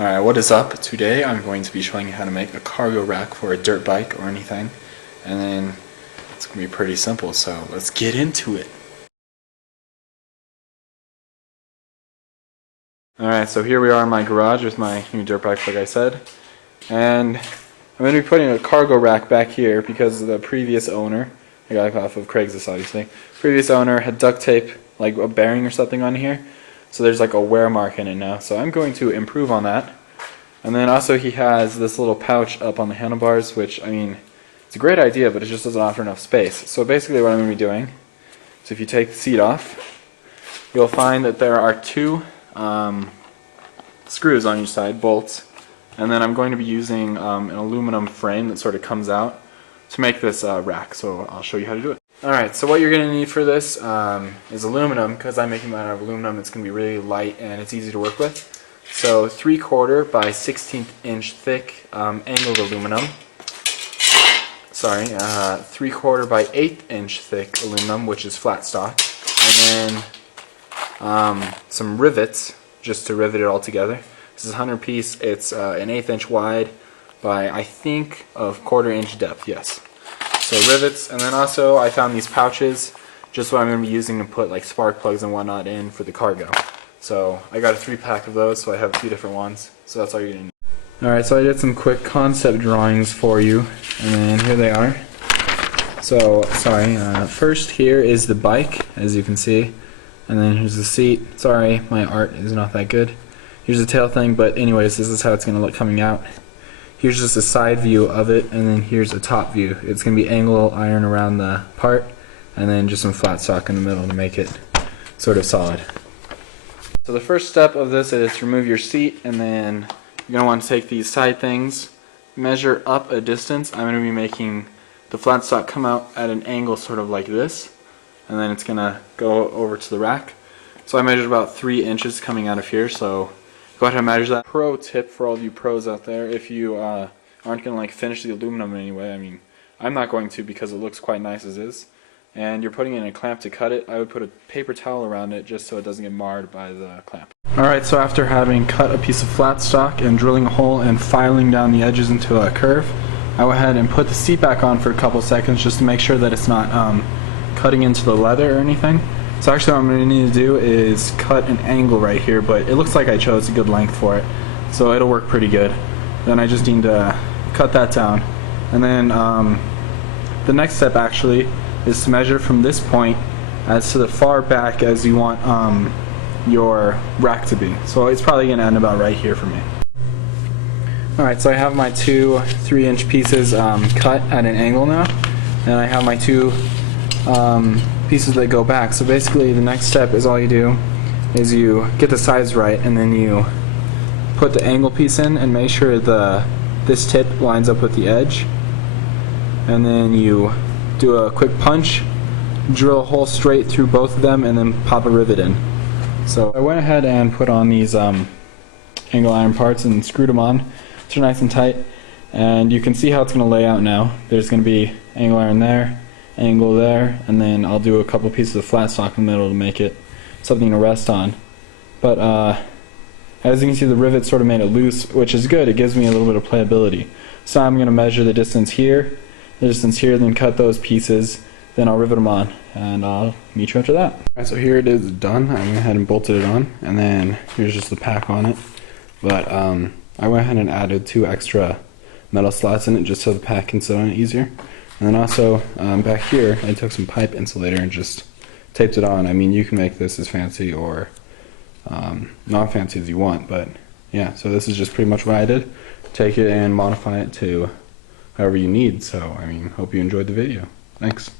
Alright, what is up? Today I'm going to be showing you how to make a cargo rack for a dirt bike or anything, and then it's going to be pretty simple, so let's get into it. Alright, so here we are in my garage with my new dirt bike, like I said, and I'm going to be putting a cargo rack back here because the previous owner, I got it off of Craigslist obviously, previous owner had duct tape, like a bearing or something on here. So there's like a wear mark in it now. So I'm going to improve on that. And then also he has this little pouch up on the handlebars, which, I mean, it's a great idea, but it just doesn't offer enough space. So basically what I'm going to be doing is if you take the seat off, you'll find that there are two screws on each side, bolts. And then I'm going to be using an aluminum frame that sort of comes out to make this rack. So I'll show you how to do it. Alright, so what you're going to need for this is aluminum. Because I'm making mine out of aluminum, it's going to be really light and it's easy to work with. So 3/4 by 1/16 inch thick angled aluminum. Sorry, 3/4 by 1/8 inch thick aluminum, which is flat stock. And then some rivets, just to rivet it all together. This is a 100 piece, it's an 1/8 inch wide by, I think, a 1/4 inch depth, yes. So rivets, and then also I found these pouches, just what I'm going to be using to put like spark plugs and whatnot in for the cargo. So I got a 3-pack of those, so I have a few different ones. So that's all you're going to need. Alright, so I did some quick concept drawings for you, and then here they are. So, sorry, first here is the bike, as you can see, and then here's the seat. Sorry, my art is not that good. Here's the tail thing, but anyways, this is how it's going to look coming out. Here's just a side view of it, and then here's a top view. It's going to be angle iron around the part, and then just some flat stock in the middle to make it sort of solid. So the first step of this is to remove your seat, and then you're going to want to take these side things, measure up a distance. I'm going to be making the flat stock come out at an angle sort of like this, and then it's going to go over to the rack. So I measured about 3 inches coming out of here, so go ahead and measure that. Pro tip for all of you pros out there, if you aren't going to like finish the aluminum in any way, I mean, I'm not going to because it looks quite nice as is, and you're putting in a clamp to cut it, I would put a paper towel around it just so it doesn't get marred by the clamp. Alright, so after having cut a piece of flat stock and drilling a hole and filing down the edges into a curve, I went ahead and put the seat back on for a couple seconds just to make sure that it's not cutting into the leather or anything. So actually what I'm going to need to do is cut an angle right here, but it looks like I chose a good length for it, so it'll work pretty good. Then I just need to cut that down. And then the next step actually is to measure from this point as to the far back as you want your rack to be. So it's probably going to end about right here for me. Alright, so I have my two 3-inch pieces cut at an angle now, and I have my two pieces that go back. So basically the next step is all you do is you get the size right, and then you put the angle piece in and make sure this tip lines up with the edge, and then you do a quick punch, drill a hole straight through both of them, and then pop a rivet in. So I went ahead and put on these angle iron parts and screwed them on. They're nice and tight, and you can see how it's going to lay out now. There's going to be angle iron there, angle there, and then I'll do a couple pieces of flat stock in the middle to make it something to rest on. But as you can see, the rivet sort of made it loose, which is good. It gives me a little bit of playability. So I'm going to measure the distance here, then cut those pieces, then I'll rivet them on, and I'll meet you after that. Alright, so here it is done. I went ahead and bolted it on, and then here's just the pack on it. But I went ahead and added 2 extra metal slots in it just so the pack can sit on it easier. And then also back here I took some pipe insulator and just taped it on. I mean, you can make this as fancy or not fancy as you want, but yeah, so this is just pretty much what I did. Take it and modify it to however you need. So I mean, hope you enjoyed the video. Thanks.